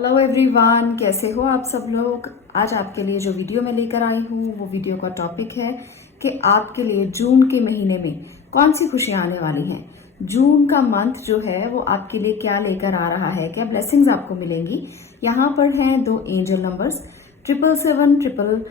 Hello everyone, कैसे हो आप सब लोग। आज आपके लिए जो वीडियो मैं लेकर आई हूँ वो वीडियो का टॉपिक है कि आपके लिए जून के महीने में कौन सी खुशियां आने वाली हैं। जून का मंथ जो है वो आपके लिए क्या लेकर आ रहा है, क्या ब्लेसिंग्स आपको मिलेंगी। यहाँ पर हैं दो एंजल नंबर्स 777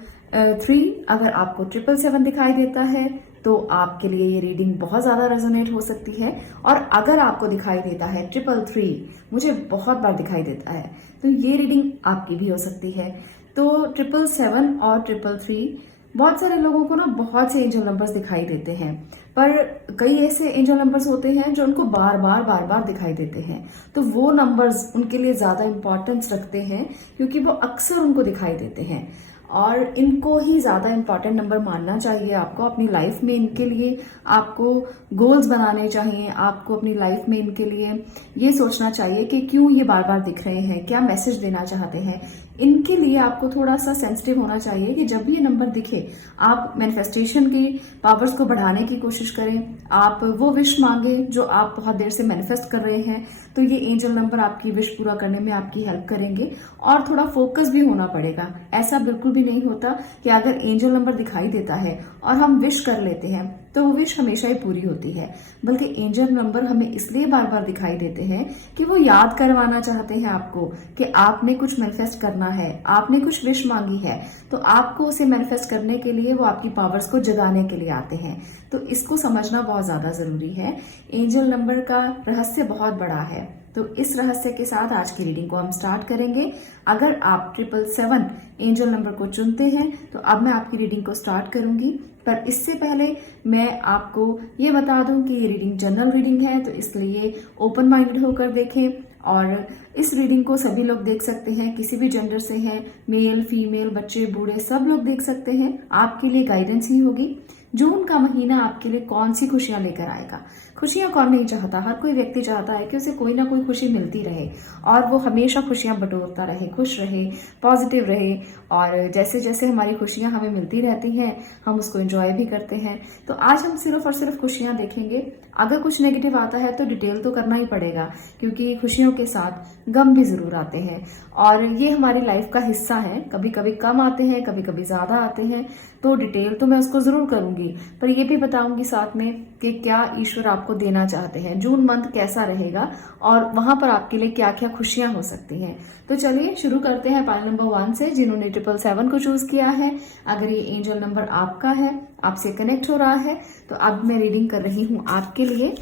3। अगर आपको 777 दिखाई देता है तो आपके लिए ये रीडिंग बहुत ज्यादा रेजोनेट हो सकती है, और अगर आपको दिखाई देता है 333, मुझे बहुत बार दिखाई देता है, तो ये रीडिंग आपकी भी हो सकती है। तो 777 और 333, बहुत सारे लोगों को ना बहुत से एंजल नंबर्स दिखाई देते हैं, पर कई ऐसे एंजल नंबर्स होते हैं जो उनको बार बार दिखाई देते हैं। तो वो नंबर्स उनके लिए ज्यादा इंपॉर्टेंस रखते हैं क्योंकि वो अक्सर उनको दिखाई देते हैं, और इनको ही ज्यादा इंपॉर्टेंट नंबर मानना चाहिए आपको अपनी लाइफ में। इनके लिए आपको गोल्स बनाने चाहिए, आपको अपनी लाइफ में इनके लिए ये सोचना चाहिए कि क्यों ये बार बार दिख रहे हैं, क्या मैसेज देना चाहते हैं। इनके लिए आपको थोड़ा सा सेंसिटिव होना चाहिए कि जब भी ये नंबर दिखे आप मैनिफेस्टेशन की पावर्स को बढ़ाने की कोशिश करें, आप वो विश मांगे जो आप बहुत देर से मैनिफेस्ट कर रहे हैं। तो ये एंजल नंबर आपकी विश पूरा करने में आपकी हेल्प करेंगे, और थोड़ा फोकस भी होना पड़ेगा। ऐसा बिल्कुल भी नहीं होता कि अगर एंजल नंबर दिखाई देता है और हम विश कर लेते हैं तो वो विश हमेशा ही पूरी होती है, बल्कि एंजल नंबर हमें इसलिए बार बार दिखाई देते हैं कि वो याद करवाना चाहते हैं आपको कि आपने कुछ मैनिफेस्ट करना है, आपने कुछ विश मांगी है, तो आपको उसे मैनिफेस्ट करने के लिए वो आपकी पावर्स को जगाने के लिए आते हैं। तो इसको समझना बहुत ज्यादा जरूरी है। एंजल नंबर का रहस्य बहुत बड़ा है, तो इस रहस्य के साथ आज की रीडिंग को हम स्टार्ट करेंगे। अगर आप 777 एंजल नंबर को चुनते हैं तो अब मैं आपकी रीडिंग को स्टार्ट करूंगी, पर इससे पहले मैं आपको ये बता दूं कि ये रीडिंग जनरल रीडिंग है, तो इसलिए ओपन माइंडेड होकर देखें। और इस रीडिंग को सभी लोग देख सकते हैं, किसी भी जेंडर से हैं, मेल फीमेल बच्चे बूढ़े सब लोग देख सकते हैं। आपके लिए गाइडेंस ही होगी। जून का महीना आपके लिए कौन सी खुशियां लेकर आएगा। खुशियां कौन नहीं चाहता, हर कोई व्यक्ति चाहता है कि उसे कोई ना कोई खुशी मिलती रहे और वो हमेशा खुशियां बटोरता रहे, खुश रहे, पॉजिटिव रहे। और जैसे जैसे हमारी खुशियां हमें मिलती रहती हैं हम उसको एंजॉय भी करते हैं। तो आज हम सिर्फ और सिर्फ खुशियां देखेंगे। अगर कुछ नेगेटिव आता है तो डिटेल तो करना ही पड़ेगा, क्योंकि खुशियों के साथ गम भी जरूर आते हैं और ये हमारी लाइफ का हिस्सा है। कभी कभी कम आते हैं, कभी कभी ज्यादा आते हैं, तो डिटेल तो मैं उसको जरूर करूंगी, पर ये भी बताऊंगी साथ में कि क्या ईश्वर आपको देना चाहते हैं, जून मंथ कैसा रहेगा और वहां पर आपके लिए क्या क्या खुशियां हो सकती हैं। तो चलिए शुरू करते हैं पाइल नंबर 1 से, जिन्होंने 777 को चूज किया है। अगर ये एंजल नंबर आपका है, आपसे कनेक्ट हो रहा है, तो अब मैं रीडिंग कर रही हूँ आपके लिए।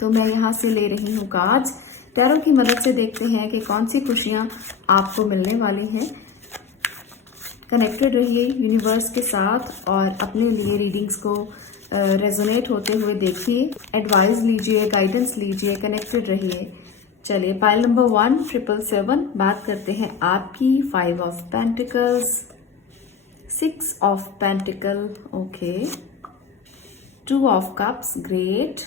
तो मैं यहाँ से ले रही हूँ कार्ड्स, टैरो की मदद से देखते हैं कि कौन सी खुशियां आपको मिलने वाली हैं। कनेक्टेड रहिए यूनिवर्स के साथ और अपने लिए रीडिंग्स को रेजोनेट होते हुए देखिए, एडवाइस लीजिए, गाइडेंस लीजिए, कनेक्टेड रहिए। चलिए पाइल नंबर 1 777 बात करते हैं आपकी। 5 of pentacles, 6 of pentacle, okay, 2 of cups, great,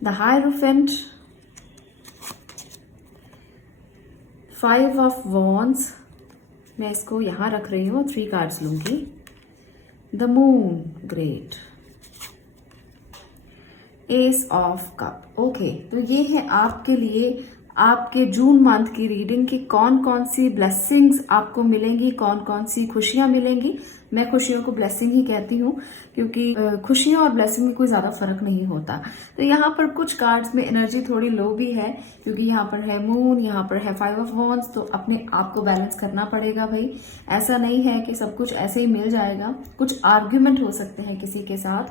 the hierophant, 5 of wands, मैं इसको यहां रख रही हूँ, 3 कार्ड्स लूंगी, the moon, great, S of cup, okay. तो ये है आपके लिए आपके जून मंथ की रीडिंग की कौन कौन सी ब्लेसिंग्स आपको मिलेंगी, कौन कौन सी खुशियां मिलेंगी। मैं खुशियों को ब्लेसिंग ही कहती हूँ क्योंकि खुशियां और ब्लेसिंग में कोई ज्यादा फर्क नहीं होता। तो यहाँ पर कुछ कार्ड्स में एनर्जी थोड़ी लो भी है क्योंकि यहाँ पर है मून, यहाँ पर है 5 ऑफ वॉन्ड्स, तो अपने आप को बैलेंस करना पड़ेगा भाई। ऐसा नहीं है कि सब कुछ ऐसे ही मिल जाएगा, कुछ आर्ग्यूमेंट हो सकते हैं किसी के साथ,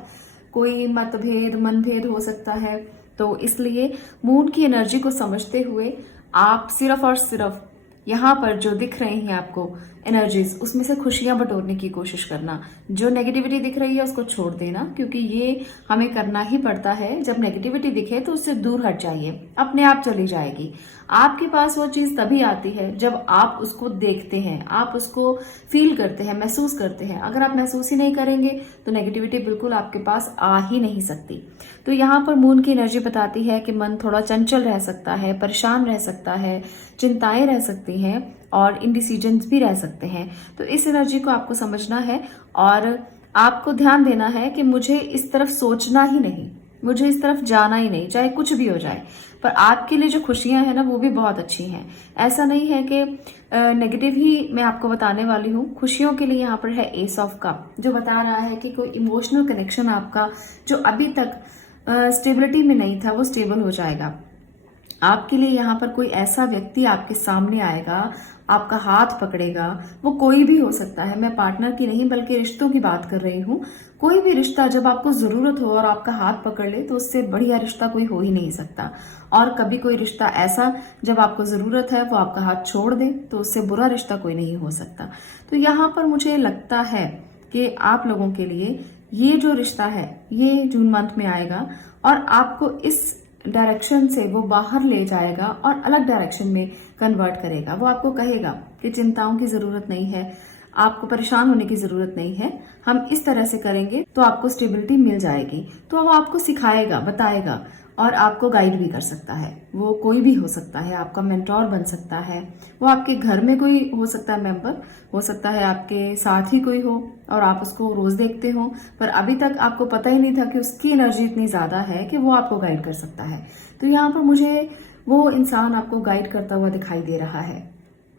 कोई मतभेद मनभेद हो सकता है। तो इसलिए मून की एनर्जी को समझते हुए आप सिर्फ और सिर्फ यहाँ पर जो दिख रही हैं आपको एनर्जीज, उसमें से खुशियां बटोरने की कोशिश करना। जो नेगेटिविटी दिख रही है उसको छोड़ देना, क्योंकि ये हमें करना ही पड़ता है। जब नेगेटिविटी दिखे तो उससे दूर हट जाइए, अपने आप चली जाएगी। आपके पास वो चीज तभी आती है जब आप उसको देखते हैं, आप उसको फील करते हैं, महसूस करते हैं। अगर आप महसूस ही नहीं करेंगे तो नेगेटिविटी बिल्कुल आपके पास आ ही नहीं सकती। तो यहाँ पर मून की एनर्जी बताती है कि मन थोड़ा चंचल रह सकता है, परेशान रह सकता है, चिंताएं रह सकती हैं और इनडिसीजन्स भी रह सकते हैं। तो इस एनर्जी को आपको समझना है और आपको ध्यान देना है कि मुझे इस तरफ सोचना ही नहीं, मुझे इस तरफ जाना ही नहीं, चाहे कुछ भी हो जाए। पर आपके लिए जो खुशियां हैं ना वो भी बहुत अच्छी हैं। ऐसा नहीं है कि नेगेटिव ही मैं आपको बताने वाली हूँ। खुशियों के लिए यहाँ पर है एस ऑफ कप, जो बता रहा है कि कोई इमोशनल कनेक्शन आपका जो अभी तक स्टेबिलिटी में नहीं था वो स्टेबल हो जाएगा। आपके लिए यहाँ पर कोई ऐसा व्यक्ति आपके सामने आएगा, आपका हाथ पकड़ेगा। वो कोई भी हो सकता है, मैं पार्टनर की नहीं बल्कि रिश्तों की बात कर रही हूँ। कोई भी रिश्ता जब आपको जरूरत हो और आपका हाथ पकड़ ले तो उससे बढ़िया रिश्ता कोई हो ही नहीं सकता। और कभी कोई रिश्ता ऐसा जब आपको जरूरत है वो आपका हाथ छोड़ दे तो उससे बुरा रिश्ता कोई नहीं हो सकता। तो यहाँ पर मुझे लगता है कि आप लोगों के लिए ये जो रिश्ता है ये जून मंथ में आएगा और आपको इस डायरेक्शन से वो बाहर ले जाएगा और अलग डायरेक्शन में कन्वर्ट करेगा। वो आपको कहेगा कि चिंताओं की जरूरत नहीं है, आपको परेशान होने की जरूरत नहीं है, हम इस तरह से करेंगे तो आपको स्टेबिलिटी मिल जाएगी। तो वो आपको सिखाएगा, बताएगा और आपको गाइड भी कर सकता है। वो कोई भी हो सकता है, आपका मेंटोर बन सकता है, वो आपके घर में कोई हो सकता है, मेंबर हो सकता है, आपके साथ ही कोई हो और आप उसको रोज देखते हो पर अभी तक आपको पता ही नहीं था कि उसकी एनर्जी इतनी ज्यादा है कि वो आपको गाइड कर सकता है। तो यहाँ पर मुझे वो इंसान आपको गाइड करता हुआ दिखाई दे रहा है।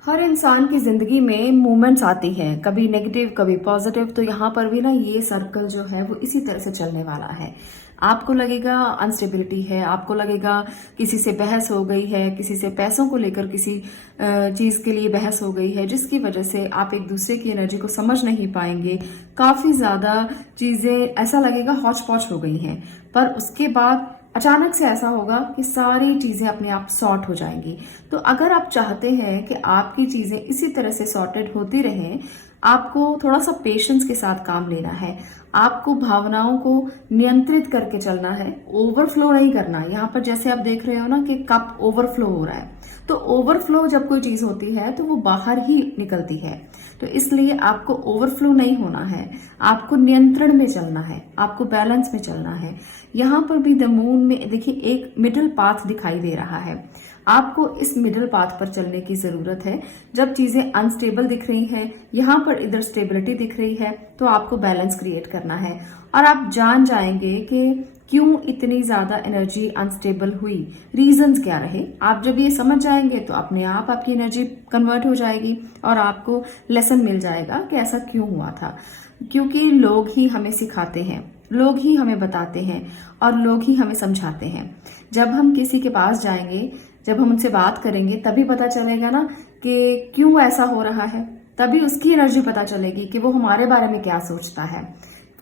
हर इंसान की जिंदगी में मूवमेंट्स आती हैं, कभी नेगेटिव कभी पॉजिटिव। तो यहाँ पर भी ना ये सर्कल जो है वो इसी तरह से चलने वाला है। आपको लगेगा अनस्टेबिलिटी है, आपको लगेगा किसी से बहस हो गई है, किसी से पैसों को लेकर किसी चीज के लिए बहस हो गई है जिसकी वजह से आप एक दूसरे की एनर्जी को समझ नहीं पाएंगे। काफी ज्यादा चीजें ऐसा लगेगा हौच पौच हो गई हैं, पर उसके बाद अचानक से ऐसा होगा कि सारी चीजें अपने आप सॉर्ट हो जाएंगी। तो अगर आप चाहते हैं कि आपकी चीजें इसी तरह से सॉर्टेड होती रहें, आपको थोड़ा सा पेशेंस के साथ काम लेना है। आपको भावनाओं को नियंत्रित करके चलना है, ओवरफ्लो नहीं करना। यहाँ पर जैसे आप देख रहे हो ना कि कप ओवरफ्लो हो रहा है, तो ओवरफ्लो जब कोई चीज होती है तो वो बाहर ही निकलती है। तो इसलिए आपको ओवरफ्लो नहीं होना है, आपको नियंत्रण में चलना है, आपको बैलेंस में चलना है। यहाँ पर भी द मून में देखिए एक मिडिल पाथ दिखाई दे रहा है। आपको इस मिडिल पाथ पर चलने की जरूरत है। जब चीजें अनस्टेबल दिख रही हैं, यहाँ पर इधर स्टेबिलिटी दिख रही है, तो आपको बैलेंस क्रिएट करना है और आप जान जाएंगे कि क्यों इतनी ज्यादा एनर्जी अनस्टेबल हुई, रीजंस क्या रहे। आप जब ये समझ जाएंगे तो अपने आप आपकी एनर्जी कन्वर्ट हो जाएगी और आपको लेसन मिल जाएगा कि ऐसा क्यों हुआ था। क्योंकि लोग ही हमें सिखाते हैं, लोग ही हमें बताते हैं और लोग ही हमें समझाते हैं। जब हम किसी के पास जाएंगे, जब हम उनसे बात करेंगे तभी पता चलेगा ना कि क्यों ऐसा हो रहा है। तभी उसकी एनर्जी पता चलेगी कि वो हमारे बारे में क्या सोचता है।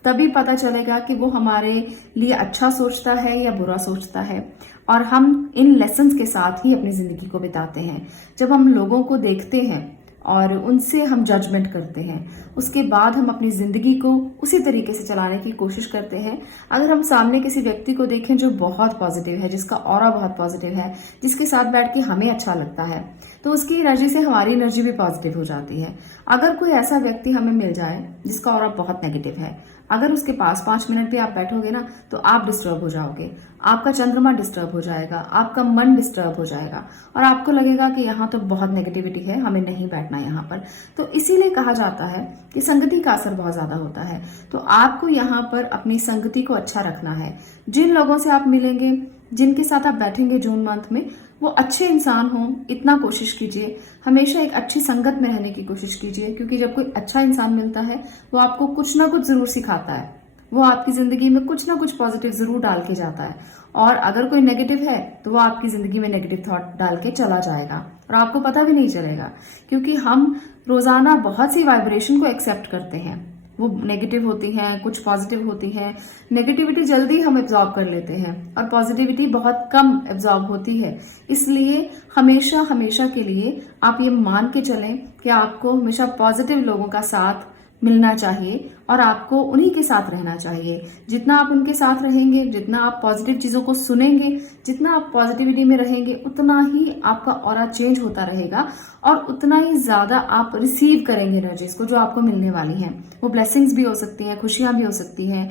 तभी पता चलेगा कि वो हमारे लिए अच्छा सोचता है या बुरा सोचता है। और हम इन लेसन्स के साथ ही अपनी जिंदगी को बिताते हैं। जब हम लोगों को देखते हैं और उनसे हम जजमेंट करते हैं, उसके बाद हम अपनी जिंदगी को उसी तरीके से चलाने की कोशिश करते हैं। अगर हम सामने किसी व्यक्ति को देखें जो बहुत पॉजिटिव है, जिसका ऑरा बहुत पॉजिटिव है, जिसके साथ बैठ के हमें अच्छा लगता है, तो उसकी एनर्जी से हमारी एनर्जी भी पॉजिटिव हो जाती है। अगर कोई ऐसा व्यक्ति हमें मिल जाए जिसका ऑरा बहुत नेगेटिव है, अगर उसके पास 5 मिनट भी आप बैठोगे ना तो आप डिस्टर्ब हो जाओगे, आपका चंद्रमा डिस्टर्ब हो जाएगा, आपका मन डिस्टर्ब हो जाएगा और आपको लगेगा कि यहाँ तो बहुत नेगेटिविटी है, हमें नहीं बैठना यहाँ पर। तो इसीलिए कहा जाता है कि संगति का असर बहुत ज्यादा होता है। तो आपको यहाँ पर अपनी संगति को अच्छा रखना है। जिन लोगों से आप मिलेंगे, जिनके साथ आप बैठेंगे जून मंथ में, वो अच्छे इंसान हों, इतना कोशिश कीजिए। हमेशा एक अच्छी संगत में रहने की कोशिश कीजिए, क्योंकि जब कोई अच्छा इंसान मिलता है वो आपको कुछ ना कुछ जरूर सिखाता है, वो आपकी जिंदगी में कुछ ना कुछ पॉजिटिव जरूर डाल के जाता है। और अगर कोई नेगेटिव है तो वो आपकी जिंदगी में नेगेटिव थॉट डाल के चला जाएगा और आपको पता भी नहीं चलेगा, क्योंकि हम रोजाना बहुत सी वाइब्रेशन को एक्सेप्ट करते हैं। वो नेगेटिव होती हैं, कुछ पॉजिटिव होती हैं। नेगेटिविटी जल्दी हम एब्जॉर्ब कर लेते हैं और पॉजिटिविटी बहुत कम एब्जॉर्ब होती है। इसलिए हमेशा हमेशा के लिए आप ये मान के चलें कि आपको हमेशा पॉजिटिव लोगों का साथ मिलना चाहिए और आपको उन्हीं के साथ रहना चाहिए। जितना आप उनके साथ रहेंगे, जितना आप पॉजिटिव चीजों को सुनेंगे, जितना आप पॉजिटिविटी में रहेंगे, उतना ही आपका ऑरा चेंज होता रहेगा और उतना ही ज्यादा आप रिसीव करेंगे एनर्जीज को जो आपको मिलने वाली हैं। वो ब्लेसिंग्स भी हो सकती हैं, खुशियां भी हो सकती हैं।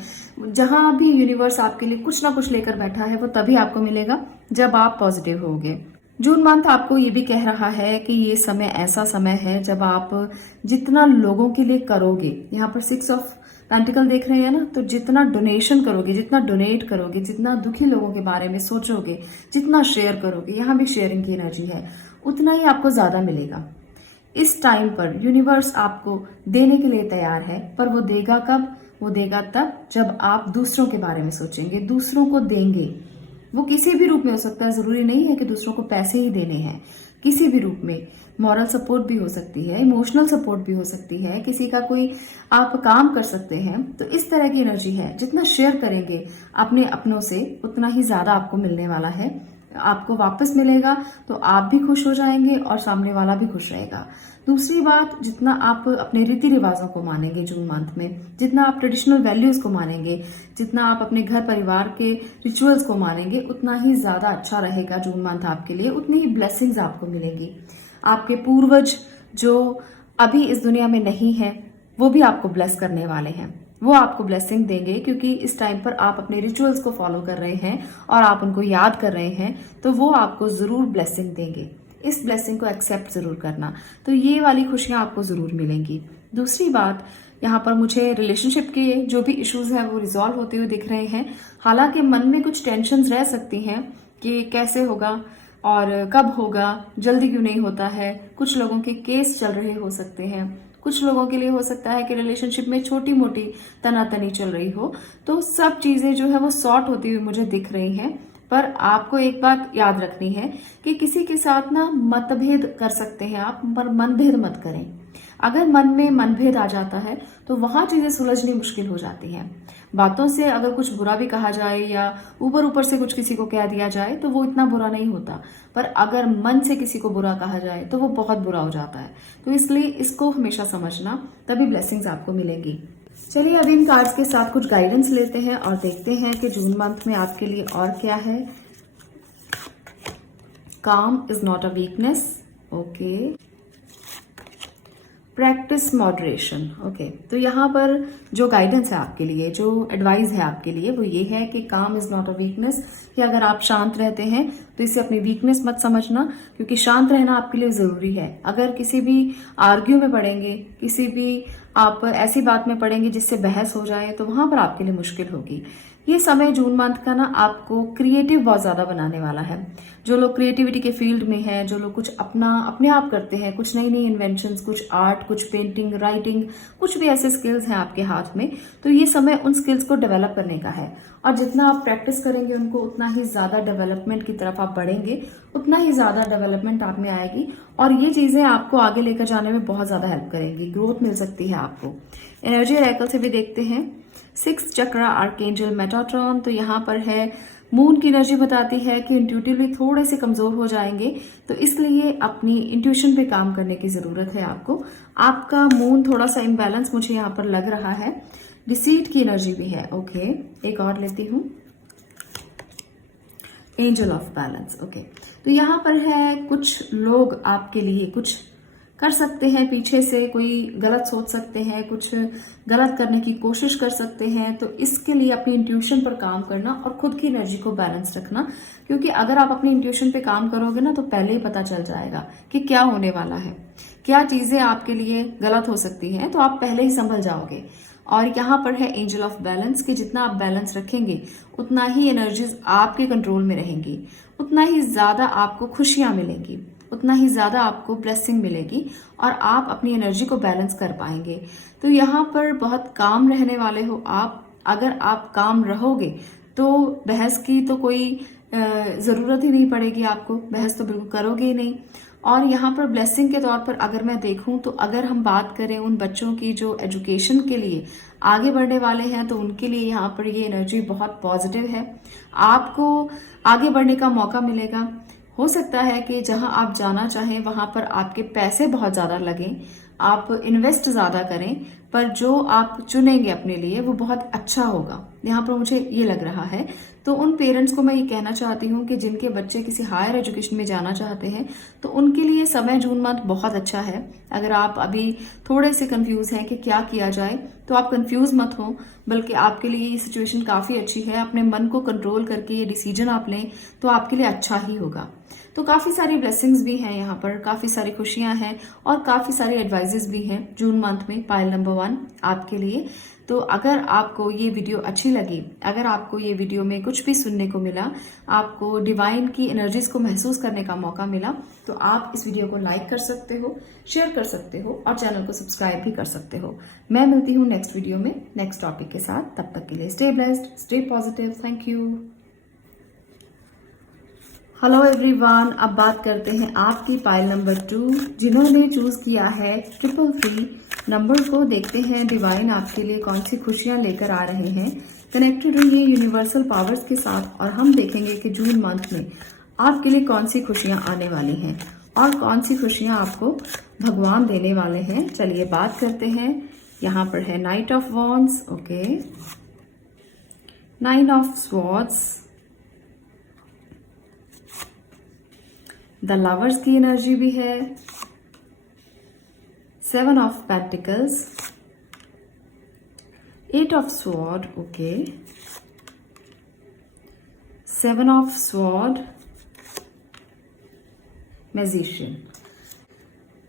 जहां भी यूनिवर्स आपके लिए कुछ ना कुछ लेकर बैठा है वो तभी आपको मिलेगा जब आप पॉजिटिव होगे। जून मंथ आपको ये भी कह रहा है कि ये समय ऐसा समय है जब आप जितना लोगों के लिए करोगे, यहाँ पर 6 ऑफ पेंटिकल देख रहे हैं ना, तो जितना डोनेशन करोगे, जितना डोनेट करोगे, जितना दुखी लोगों के बारे में सोचोगे, जितना शेयर करोगे, यहाँ भी शेयरिंग की एनर्जी है, उतना ही आपको ज्यादा मिलेगा। इस टाइम पर यूनिवर्स आपको देने के लिए तैयार है, पर वो देगा कब? वो देगा तब जब आप दूसरों के बारे में सोचेंगे, दूसरों को देंगे। वो किसी भी रूप में हो सकता है, जरूरी नहीं है कि दूसरों को पैसे ही देने हैं, किसी भी रूप में मॉरल सपोर्ट भी हो सकती है, इमोशनल सपोर्ट भी हो सकती है, किसी का कोई आप काम कर सकते हैं। तो इस तरह की एनर्जी है। जितना शेयर करेंगे अपने अपनों से, उतना ही ज्यादा आपको मिलने वाला है, आपको वापस मिलेगा। तो आप भी खुश हो जाएंगे और सामने वाला भी खुश रहेगा। दूसरी बात, जितना आप अपने रीति रिवाजों को मानेंगे जून मंथ में, जितना आप ट्रेडिशनल वैल्यूज को मानेंगे, जितना आप अपने घर परिवार के रिचुअल्स को मानेंगे, उतना ही ज्यादा अच्छा रहेगा जून मंथ आपके लिए, उतनी ही ब्लेसिंग्स आपको मिलेंगी। आपके पूर्वज जो अभी इस दुनिया में नहीं है, वो भी आपको ब्लेस करने वाले हैं, वो आपको ब्लेसिंग देंगे, क्योंकि इस टाइम पर आप अपने रिचुअल्स को फॉलो कर रहे हैं और आप उनको याद कर रहे हैं, तो वो आपको जरूर ब्लेसिंग देंगे। इस ब्लेसिंग को एक्सेप्ट जरूर करना। तो ये वाली खुशियां आपको जरूर मिलेंगी। दूसरी बात, यहाँ पर मुझे रिलेशनशिप के जो भी इश्यूज हैं वो रिजॉल्व होते हुए दिख रहे हैं। हालांकि मन में कुछ टेंशन रह सकती हैं कि कैसे होगा और कब होगा, जल्दी क्यों नहीं होता है। कुछ लोगों के केस चल रहे हो सकते हैं, कुछ लोगों के लिए हो सकता है कि रिलेशनशिप में छोटी मोटी तनातनी चल रही हो। तो सब चीजें जो है वो सॉर्ट होती हुई मुझे दिख रही हैं। पर आपको एक बात याद रखनी है कि किसी के साथ ना मतभेद कर सकते हैं आप, पर मनभेद मत करें। अगर मन में मनभेद आ जाता है तो वहां चीजें सुलझनी मुश्किल हो जाती हैं। बातों से अगर कुछ बुरा भी कहा जाए या ऊपर ऊपर से कुछ किसी को कह दिया जाए तो वो इतना बुरा नहीं होता, पर अगर मन से किसी को बुरा कहा जाए तो वो बहुत बुरा हो जाता है। तो इसलिए इसको हमेशा समझना, तभी ब्लेसिंग्स आपको मिलेंगी। चलिए अभी इन कार्ड्स के साथ कुछ गाइडेंस लेते हैं और देखते हैं कि जून मंथ में आपके लिए और क्या है। काम is not a weakness, okay. Practice moderation, okay. तो यहाँ पर जो गाइडेंस है आपके लिए, जो एडवाइस है आपके लिए, वो ये है कि काम इज नॉट अ वीकनेस, कि अगर आप शांत रहते हैं तो इसे अपनी वीकनेस मत समझना, क्योंकि शांत रहना आपके लिए जरूरी है। अगर किसी भी आर्ग्यू में पड़ेंगे, किसी भी आप ऐसी बात में पड़ेंगे जिससे बहस हो जाए, तो वहां पर आपके लिए मुश्किल होगी। ये समय जून मंथ का ना आपको क्रिएटिव बहुत ज्यादा बनाने वाला है। जो लोग क्रिएटिविटी के फील्ड में हैं, जो लोग कुछ अपने आप करते हैं, कुछ नई नई इन्वेंशंस, कुछ आर्ट, कुछ पेंटिंग, राइटिंग, कुछ भी ऐसे स्किल्स हैं आपके हाथ में, तो ये समय उन स्किल्स को डेवलप करने का है। और जितना आप प्रैक्टिस करेंगे उनको, उतना ही ज्यादा डेवलपमेंट की तरफ आप बढ़ेंगे, उतना ही ज्यादा डेवलपमेंट आप में आएगी और ये चीजें आपको आगे लेकर जाने में बहुत ज्यादा हेल्प करेंगी। ग्रोथ मिल सकती है आपको। एनर्जी ऑरेकल से भी देखते हैं। 6th चक्र आर्कएंजल मेटाट्रॉन, तो यहाँ पर है मून की एनर्जी बताती है कि इंट्यूटिवली थोड़े से कमजोर हो जाएंगे, तो इसलिए अपनी इंट्यूशन पे काम करने की जरूरत है आपको। आपका मून थोड़ा सा इम्बैलेंस मुझे यहाँ पर लग रहा है। डिसीट की एनर्जी भी है, ओके। एक और लेती हूँ, एंजल ऑफ बैलेंस, ओके। तो यहाँ पर है कुछ लोग आपके लिए कुछ कर सकते हैं, पीछे से कोई गलत सोच सकते हैं, कुछ गलत करने की कोशिश कर सकते हैं। तो इसके लिए अपनी इंट्यूशन पर काम करना और खुद की एनर्जी को बैलेंस रखना, क्योंकि अगर आप अपनी इंट्यूशन पे काम करोगे ना तो पहले ही पता चल जाएगा कि क्या होने वाला है, क्या चीजें आपके लिए गलत हो सकती हैं, तो आप पहले ही संभल जाओगे। और यहाँ पर है एंजल ऑफ बैलेंस, कि जितना आप बैलेंस रखेंगे उतना ही एनर्जीज आपके कंट्रोल में रहेंगी, उतना ही ज्यादा आपको खुशियां मिलेंगी, उतना ही ज्यादा आपको ब्लेसिंग मिलेगी और आप अपनी एनर्जी को बैलेंस कर पाएंगे। तो यहाँ पर बहुत काम रहने वाले हो आप। अगर आप काम रहोगे तो बहस की तो कोई जरूरत ही नहीं पड़ेगी आपको, बहस तो बिल्कुल करोगे ही नहीं। और यहाँ पर ब्लेसिंग के तौर पर अगर मैं देखूं तो अगर हम बात करें उन बच्चों की जो एजुकेशन के लिए आगे बढ़ने वाले हैं, तो उनके लिए यहाँ पर ये एनर्जी बहुत पॉजिटिव है। आपको आगे बढ़ने का मौका मिलेगा। हो सकता है कि जहां आप जाना चाहें वहां पर आपके पैसे बहुत ज्यादा लगें, आप इन्वेस्ट ज्यादा करें, पर जो आप चुनेंगे अपने लिए वो बहुत अच्छा होगा, यहाँ पर मुझे ये लग रहा है। तो उन पेरेंट्स को मैं ये कहना चाहती हूँ कि जिनके बच्चे किसी हायर एजुकेशन में जाना चाहते हैं, तो उनके लिए समय जून मंथ बहुत अच्छा है। अगर आप अभी थोड़े से कंफ्यूज हैं कि क्या किया जाए, तो आप कंफ्यूज मत हो, बल्कि आपके लिए ये सिचुएशन काफी अच्छी है। अपने मन को कंट्रोल करके ये डिसीजन आप लें तो आपके लिए अच्छा ही होगा। तो काफी सारी ब्लेसिंग्स भी हैं यहाँ पर, काफी सारी खुशियां हैं और काफी सारी एडवाइजेस भी हैं जून मंथ में, पाइल नंबर 1 आपके लिए। तो अगर आपको ये वीडियो अच्छी लगी, अगर आपको ये वीडियो में कुछ भी सुनने को मिला, आपको डिवाइन की एनर्जीज को महसूस करने का मौका मिला, तो आप इस वीडियो को लाइक कर सकते हो, शेयर कर सकते हो और चैनल को सब्सक्राइब भी कर सकते हो। मैं मिलती हूँ नेक्स्ट वीडियो में नेक्स्ट टॉपिक के साथ। तब तक के लिए stay blessed, stay positive. Thank you. Hello everyone, अब बात करते हैं आपकी पाइल नंबर 2 जिन्होंने चूज किया है 333 नंबर को। देखते हैं डिवाइन आपके लिए कौन सी खुशियां लेकर आ रहे हैं। कनेक्टेड रहिए यूनिवर्सल पावर्स के साथ और हम देखेंगे कि जून मंथ में आपके लिए कौन सी खुशियां आने वाली हैं और कौन सी खुशियां आपको भगवान देने वाले हैं। चलिए बात करते हैं। यहाँ पर है night of wands, okay, 9 of swords, the lovers की एनर्जी भी है, 7 of pentacles, 8 of sword, okay, 7 of sword, magician.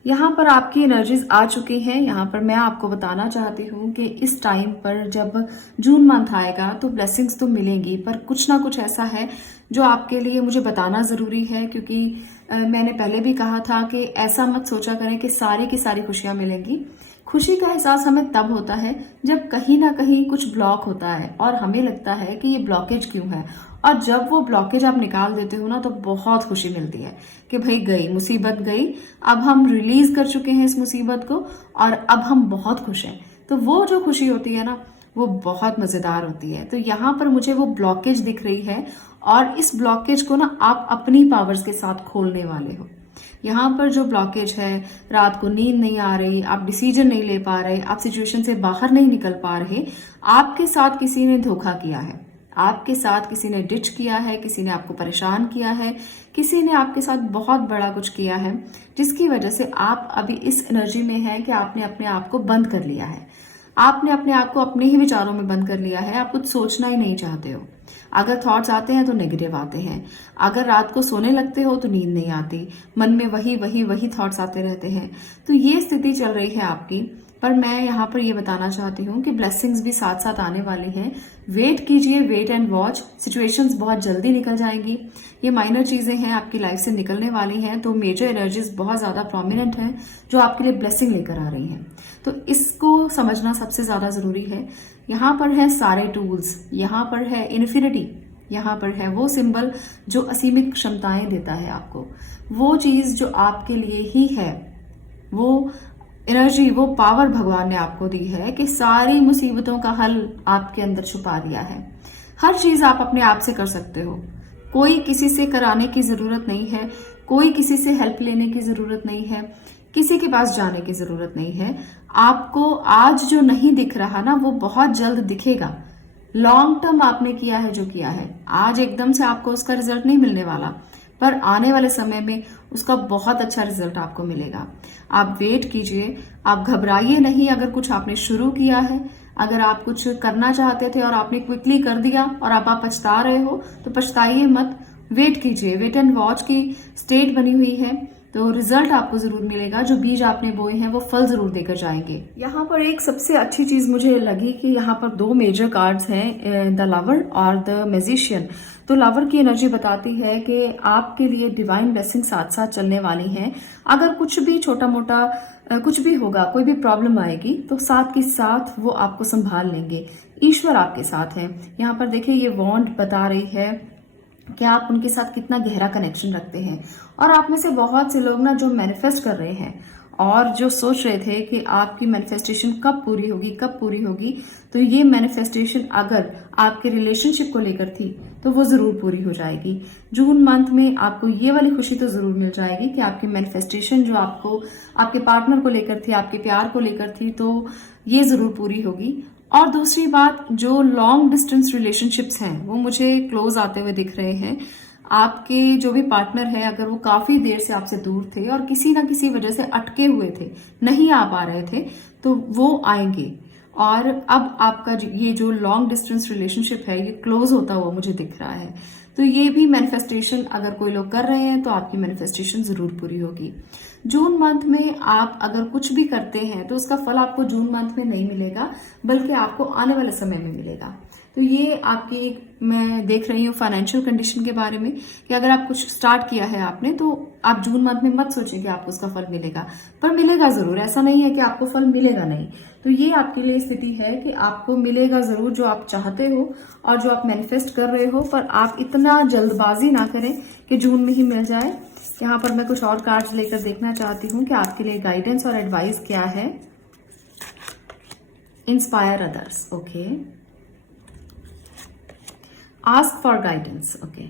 यहाँ पर आपकी एनर्जीज आ चुकी हैं। यहाँ पर मैं आपको बताना चाहती हूँ कि इस टाइम पर जब जून मंथ आएगा तो ब्लेसिंग्स तो मिलेंगी, पर कुछ ना कुछ ऐसा है जो आपके लिए मुझे बताना ज़रूरी है, क्योंकि मैंने पहले भी कहा था कि ऐसा मत सोचा करें कि सारी की सारी खुशियाँ मिलेंगी। खुशी का एहसास हमें तब होता है जब कहीं ना कहीं कुछ ब्लॉक होता है और हमें लगता है कि ये ब्लॉकेज क्यों है, और जब वो ब्लॉकेज आप निकाल देते हो ना तो बहुत खुशी मिलती है कि भाई गई मुसीबत गई, अब हम रिलीज कर चुके हैं इस मुसीबत को और अब हम बहुत खुश हैं। तो वो जो खुशी होती है ना वो बहुत मजेदार होती है। तो यहाँ पर मुझे वो ब्लॉकेज दिख रही है और इस ब्लॉकेज को ना आप अपनी पावर्स के साथ खोलने वाले हो। यहाँ पर जो ब्लॉकेज है, रात को नींद नहीं आ रही, आप डिसीजन नहीं ले पा रहे, आप सिचुएशन से बाहर नहीं निकल पा रहे, आपके साथ किसी ने धोखा किया है, आपके साथ किसी ने डिच किया है, किसी ने आपको परेशान किया है, किसी ने आपके साथ बहुत बड़ा कुछ किया है, जिसकी वजह से आप अभी इस एनर्जी में हैं कि आपने अपने आप को बंद कर लिया है। आपने अपने आप को अपने ही विचारों में बंद कर लिया है। आप कुछ सोचना ही नहीं चाहते हो। अगर थॉट्स आते हैं तो नेगेटिव आते हैं। अगर रात को सोने लगते हो तो नींद नहीं आती, मन में वही वही वही थॉट्स आते रहते हैं। तो ये स्थिति चल रही है आपकी। पर मैं यहाँ पर ये बताना चाहती हूँ कि ब्लेसिंग्स भी साथ साथ आने वाली हैं। वेट कीजिए, वेट एंड वॉच। सिचुएशंस बहुत जल्दी निकल जाएंगी। ये माइनर चीजें हैं, आपकी लाइफ से निकलने वाली हैं। तो मेजर एनर्जीज बहुत ज्यादा प्रोमिनेंट हैं जो आपके लिए ब्लेसिंग लेकर आ रही हैं। तो इसको समझना सबसे ज्यादा जरूरी है। यहाँ पर है सारे टूल्स, यहाँ पर है इन्फिनिटी, यहाँ पर है वो सिंबल जो असीमित क्षमताएं देता है आपको। वो चीज जो आपके लिए ही है, वो एनर्जी, वो पावर भगवान ने आपको दी है कि सारी मुसीबतों का हल आपके अंदर छुपा दिया है। हर चीज आप अपने आप से कर सकते हो। कोई किसी से कराने की जरूरत नहीं है, कोई किसी से हेल्प लेने की जरूरत नहीं है, किसी के पास जाने की जरूरत नहीं है। आपको आज जो नहीं दिख रहा ना वो बहुत जल्द दिखेगा। लॉन्ग टर्म आपने किया है जो किया है, आज एकदम से आपको उसका रिजल्ट नहीं मिलने वाला, पर आने वाले समय में उसका बहुत अच्छा रिजल्ट आपको मिलेगा। आप वेट कीजिए, आप घबराइए नहीं। अगर कुछ आपने शुरू किया है, अगर आप कुछ करना चाहते थे और आपने क्विकली कर दिया और अब आप पछता रहे हो तो पछताइए मत। वेट कीजिए, वेट एंड वॉच की स्टेट बनी हुई है, तो रिजल्ट आपको जरूर मिलेगा। जो बीज आपने बोए हैं वो फल जरूर देकर जाएंगे। यहाँ पर एक सबसे अच्छी चीज मुझे लगी कि यहाँ पर 2 मेजर कार्ड्स हैं, द लवर और द मैजिशियन। तो लवर की एनर्जी बताती है कि आपके लिए डिवाइन ब्लेसिंग साथ साथ चलने वाली हैं। अगर कुछ भी छोटा मोटा कुछ भी होगा, कोई भी प्रॉब्लम आएगी तो साथ के साथ वो आपको संभाल लेंगे। ईश्वर आपके साथ है। यहाँ पर देखिए ये वॉन्ड बता रही है कि आप उनके साथ कितना गहरा कनेक्शन रखते हैं। और आप में से बहुत से लोग ना जो मैनिफेस्ट कर रहे हैं और जो सोच रहे थे कि आपकी मैनिफेस्टेशन कब पूरी होगी कब पूरी होगी, तो ये मैनिफेस्टेशन अगर आपके रिलेशनशिप को लेकर थी तो वो जरूर पूरी हो जाएगी। जून मंथ में आपको ये वाली खुशी तो जरूर मिल जाएगी कि आपकी मैनिफेस्टेशन जो आपको आपके पार्टनर को लेकर थी, आपके प्यार को लेकर थी, तो ये जरूर पूरी होगी। और दूसरी बात, जो लॉन्ग डिस्टेंस रिलेशनशिप्स हैं वो मुझे क्लोज आते हुए दिख रहे हैं। आपके जो भी पार्टनर है, अगर वो काफी देर से आपसे दूर थे और किसी ना किसी वजह से अटके हुए थे, नहीं आ पा रहे थे, तो वो आएंगे। और अब आपका ये जो लॉन्ग डिस्टेंस रिलेशनशिप है ये क्लोज होता हुआ मुझे दिख रहा है। तो ये भी मैनिफेस्टेशन अगर कोई लोग कर रहे हैं तो आपकी मैनिफेस्टेशन जरूर पूरी होगी। जून मंथ में आप अगर कुछ भी करते हैं तो उसका फल आपको जून मंथ में नहीं मिलेगा, बल्कि आपको आने वाले समय में मिलेगा। तो ये आपकी मैं देख रही हूँ फाइनेंशियल कंडीशन के बारे में कि अगर आप कुछ स्टार्ट किया है आपने तो आप जून मंथ में मत सोचें कि आपको उसका फल मिलेगा, पर मिलेगा जरूर। ऐसा नहीं है कि आपको फल मिलेगा नहीं। तो ये आपके लिए स्थिति है कि आपको मिलेगा जरूर जो आप चाहते हो और जो आप मैनिफेस्ट कर रहे हो, पर आप इतना जल्दबाजी ना करें कि जून में ही मिल जाए। यहाँ पर मैं कुछ और कार्ड्स लेकर देखना चाहती हूँ कि आपके लिए गाइडेंस और एडवाइस क्या है। Inspire others, okay. Ask for guidance, okay.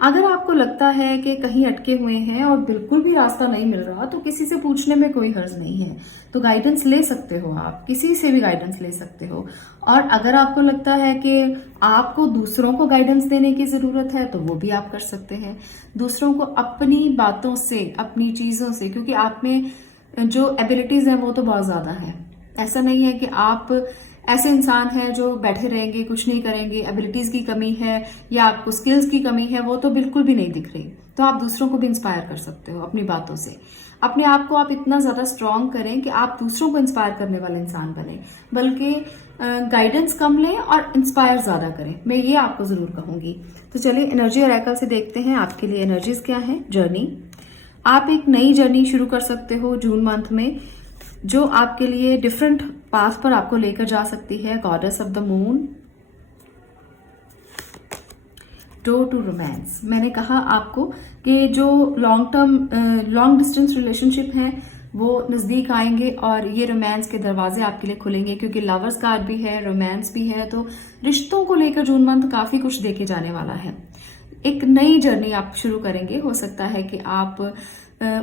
अगर आपको लगता है कि कहीं अटके हुए हैं और बिल्कुल भी रास्ता नहीं मिल रहा तो किसी से पूछने में कोई हर्ज नहीं है। तो गाइडेंस ले सकते हो, आप किसी से भी गाइडेंस ले सकते हो। और अगर आपको लगता है कि आपको दूसरों को गाइडेंस देने की जरूरत है तो वो भी आप कर सकते हैं। दूसरों को अपनी बातों से, अपनी चीजों से, क्योंकि आप में जो एबिलिटीज हैं वो तो बहुत ज्यादा है। ऐसा नहीं है कि आप ऐसे इंसान हैं जो बैठे रहेंगे, कुछ नहीं करेंगे, एबिलिटीज की कमी है या आपको स्किल्स की कमी है, वो तो बिल्कुल भी नहीं दिख रही। तो आप दूसरों को भी इंस्पायर कर सकते हो अपनी बातों से। अपने आप को आप इतना ज्यादा स्ट्रांग करें कि आप दूसरों को इंस्पायर करने वाले इंसान बने, बल्कि गाइडेंस कम लें और इंस्पायर ज्यादा करें। मैं ये आपको जरूर कहूंगी। तो चलिए एनर्जी ऑरेकल से देखते हैं आपके लिए एनर्जीज क्या है। जर्नी, आप एक नई जर्नी शुरू कर सकते हो जून मंथ में, जो आपके लिए डिफरेंट पाथ पर आपको लेकर जा सकती है। Goddess of the moon, door to romance. मैंने कहा आपको कि जो लॉन्ग डिस्टेंस रिलेशनशिप है वो नजदीक आएंगे और ये रोमांस के दरवाजे आपके लिए खुलेंगे, क्योंकि लवर्स कार्ड भी है, रोमांस भी है। तो रिश्तों को लेकर जून मंथ काफी कुछ देखे जाने वाला है। एक नई जर्नी आप शुरू करेंगे। हो सकता है कि आप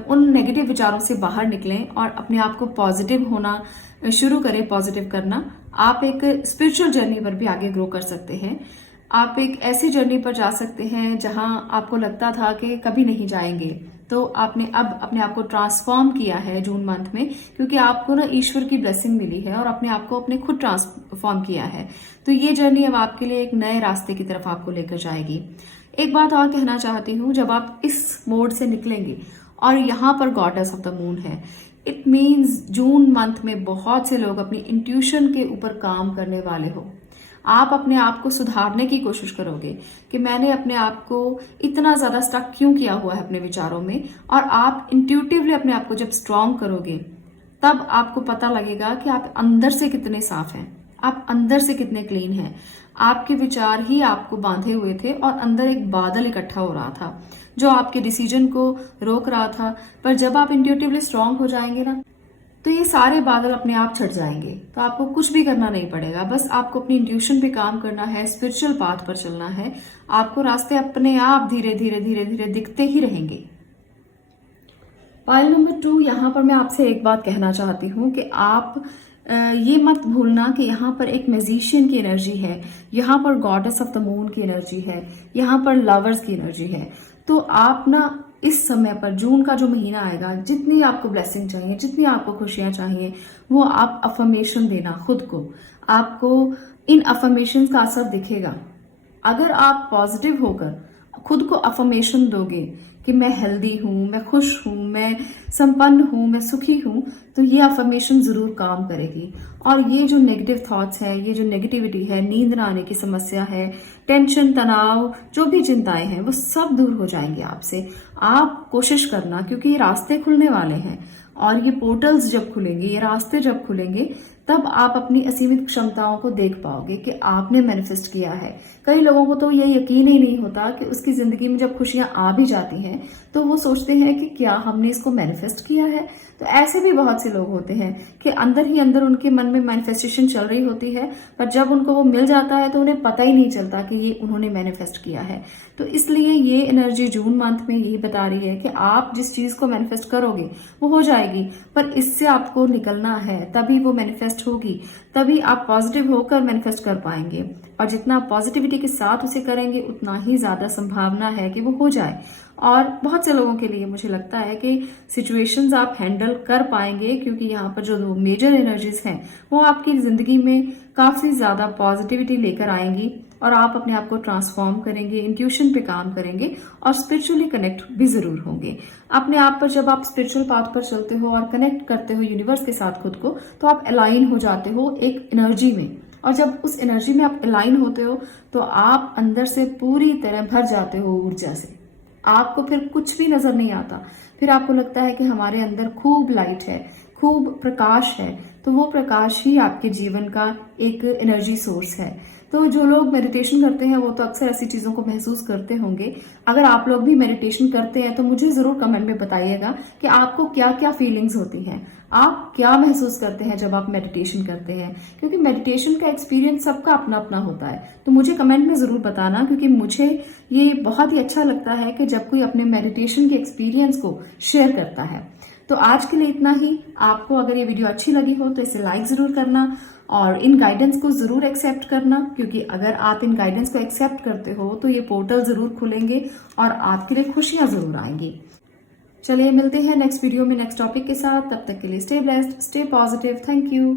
उन नेगेटिव विचारों से बाहर निकलें और अपने आप को पॉजिटिव होना शुरू करें, पॉजिटिव करना। आप एक स्पिरिचुअल जर्नी पर भी आगे ग्रो कर सकते हैं। आप एक ऐसी जर्नी पर जा सकते हैं जहां आपको लगता था कि कभी नहीं जाएंगे, तो आपने अब अपने आप को ट्रांसफॉर्म किया है जून मंथ में, क्योंकि आपको ना ईश्वर की ब्लेसिंग मिली है और अपने आप को अपने खुद ट्रांसफॉर्म किया है। तो ये जर्नी अब आपके लिए एक नए रास्ते की तरफ आपको लेकर जाएगी। एक बात और कहना चाहती हूँ, जब आप इस मोड से निकलेंगे और यहाँ पर गॉडेस ऑफ द मून है, इट मीन्स जून मंथ में बहुत से लोग अपनी इंट्यूशन के ऊपर काम करने वाले हो। आप अपने आप को सुधारने की कोशिश करोगे कि मैंने अपने आप को इतना ज्यादा स्टक क्यों किया हुआ है अपने विचारों में, और आप इंट्यूटिवली अपने आप को जब स्ट्रांग करोगे तब आपको पता लगेगा कि आप अंदर से कितने साफ हैं, आप अंदर से कितने क्लीन हैं। आपके विचार ही आपको बांधे हुए थे और अंदर एक बादल इकट्ठा हो रहा था जो आपके डिसीजन को रोक रहा था। पर जब आप इंट्यूटिवली स्ट्रांग हो जाएंगे ना, तो ये सारे बादल अपने आप छट जाएंगे। तो आपको कुछ भी करना नहीं पड़ेगा, बस आपको अपनी इंट्यूशन पे काम करना है, स्पिरिचुअल पाथ पर चलना है। आपको रास्ते अपने आप धीरे धीरे धीरे धीरे दिखते ही रहेंगे। पाइल नंबर 2, यहाँ पर मैं आपसे एक बात कहना चाहती हूँ कि आप ये मत भूलना कि यहाँ पर एक मैजिशियन की एनर्जी है, यहाँ पर गॉडेस ऑफ द मून की एनर्जी है, यहाँ पर लवर्स की एनर्जी है। तो आप ना इस समय पर जून का जो महीना आएगा, जितनी आपको ब्लेसिंग चाहिए, जितनी आपको खुशियां चाहिए, वो आप अफर्मेशन देना खुद को। आपको इन अफर्मेशन का असर दिखेगा। अगर आप पॉजिटिव होकर खुद को अफर्मेशन दोगे कि मैं हेल्दी हूं, मैं खुश हूं, मैं संपन्न हूं, मैं सुखी हूं, तो ये अफर्मेशन जरूर काम करेगी। और ये जो नेगेटिव थॉट्स है, ये जो नेगेटिविटी है, नींद न आने की समस्या है, टेंशन, तनाव, जो भी चिंताएं हैं, वो सब दूर हो जाएंगे आपसे। आप कोशिश करना, क्योंकि ये रास्ते खुलने वाले हैं और ये पोर्टल्स जब खुलेंगे, ये रास्ते जब खुलेंगे, तब आप अपनी असीमित क्षमताओं को देख पाओगे कि आपने मैनिफेस्ट किया है। कई लोगों को तो ये यकीन ही नहीं होता कि उसकी जिंदगी में जब खुशियां आ भी जाती हैं तो वो सोचते हैं कि क्या हमने इसको मैनिफेस्ट किया है। तो ऐसे भी बहुत से लोग होते हैं कि अंदर ही अंदर उनके मन में मैनिफेस्टेशन चल रही होती है, पर जब उनको वो मिल जाता है तो उन्हें पता ही नहीं चलता कि ये उन्होंने मैनिफेस्ट किया है। तो इसलिए ये एनर्जी जून मंथ में यही बता रही है कि आप जिस चीज को मैनिफेस्ट करोगे वो हो जाएगी, पर इससे आपको निकलना है, तभी वो मैनिफेस्ट होगी, तभी आप पॉजिटिव होकर मैनिफेस्ट कर पाएंगे। और जितना पॉजिटिविटी के साथ उसे करेंगे उतना ही ज्यादा संभावना है कि वो हो जाए। और बहुत से लोगों के लिए मुझे लगता है कि सिचुएशंस आप हैंडल कर पाएंगे, क्योंकि यहाँ पर जो मेजर एनर्जीज हैं वो आपकी जिंदगी में काफी ज्यादा पॉजिटिविटी लेकर आएंगी और आप अपने आप को ट्रांसफॉर्म करेंगे, इंट्यूशन पे काम करेंगे और स्पिरिचुअली कनेक्ट भी जरूर होंगे अपने आप पर। जब आप स्पिरिचुअल पाथ पर चलते हो और कनेक्ट करते हो यूनिवर्स के साथ खुद को, तो आप अलाइन हो जाते हो एक एनर्जी में, और जब उस एनर्जी में आप अलाइन होते हो तो आप अंदर से पूरी तरह भर जाते हो ऊर्जा से। आपको फिर कुछ भी नजर नहीं आता, फिर आपको लगता है कि हमारे अंदर खूब लाइट है, खूब प्रकाश है, तो वो प्रकाश ही आपके जीवन का एक एनर्जी सोर्स है। तो जो लोग मेडिटेशन करते हैं वो तो अक्सर ऐसी चीजों को महसूस करते होंगे। अगर आप लोग भी मेडिटेशन करते हैं तो मुझे जरूर कमेंट में बताइएगा कि आपको क्या क्या फीलिंग्स होती हैं, आप क्या महसूस करते हैं जब आप मेडिटेशन करते हैं, क्योंकि मेडिटेशन का एक्सपीरियंस सबका अपना अपना होता है। तो मुझे कमेंट में जरूर बताना, क्योंकि मुझे ये बहुत ही अच्छा लगता है कि जब कोई अपने मेडिटेशन के एक्सपीरियंस को शेयर करता है। तो आज के लिए इतना ही। आपको अगर ये वीडियो अच्छी लगी हो तो इसे लाइक जरूर करना और इन गाइडेंस को जरूर एक्सेप्ट करना, क्योंकि अगर आप इन गाइडेंस को एक्सेप्ट करते हो तो ये पोर्टल जरूर खुलेंगे और आपके लिए खुशियां जरूर आएंगी। चलिए मिलते हैं नेक्स्ट वीडियो में नेक्स्ट टॉपिक के साथ। तब तक के लिए stay blessed, stay positive. Thank you.